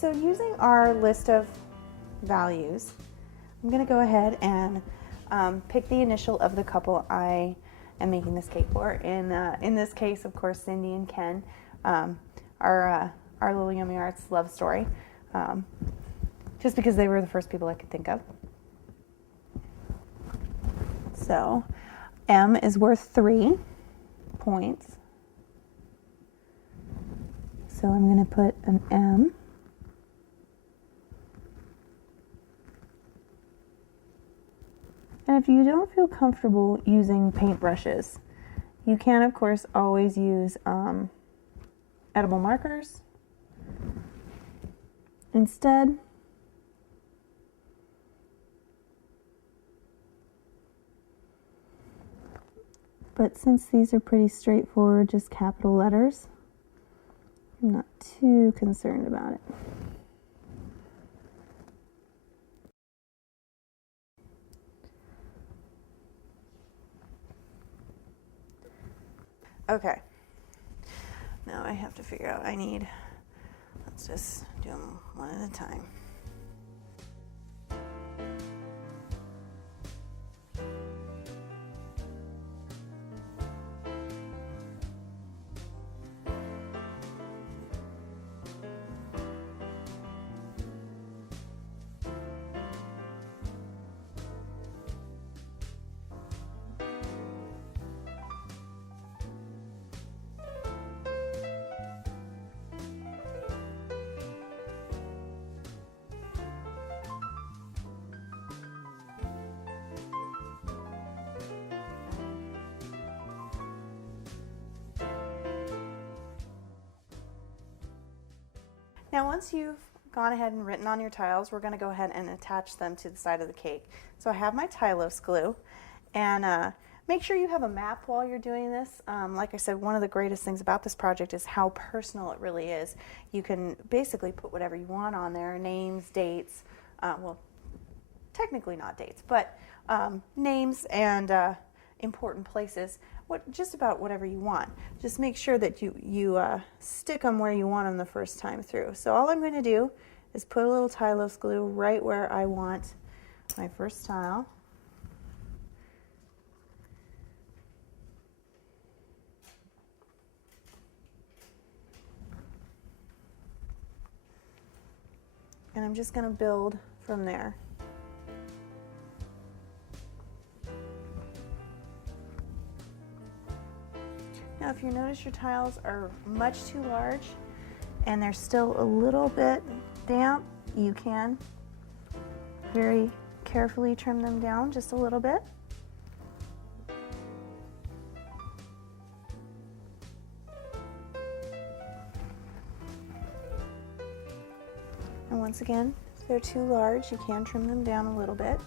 So using our list of values, I'm going to go ahead and pick the initial of the couple I am making this cake for. In this case, of course, Cindy and Ken, our Little Yummy Arts love story, just because they were the first people I could think of. So M is worth 3 points. So I'm going to put an M. And if you don't feel comfortable using paintbrushes, you can, of course, always use edible markers instead. But since these are pretty straightforward, just capital letters, I'm not too concerned about it. Okay, now I have to figure out let's just do them one at a time. Now once you've gone ahead and written on your tiles, we're going to go ahead and attach them to the side of the cake. So I have my Tylose glue, and make sure you have a map while you're doing this. Like I said, one of the greatest things about this project is how personal it really is. You can basically put whatever you want on there, names, dates, well, technically not dates, but names and important places, just about whatever you want. Just make sure that you stick them where you want them the first time through. So all I'm going to do is put a little Tylose glue right where I want my first tile. And I'm just going to build from there. Now if you notice your tiles are much too large and they're still a little bit damp, you can very carefully trim them down just a little bit. And once again, if they're too large, you can trim them down a little bit.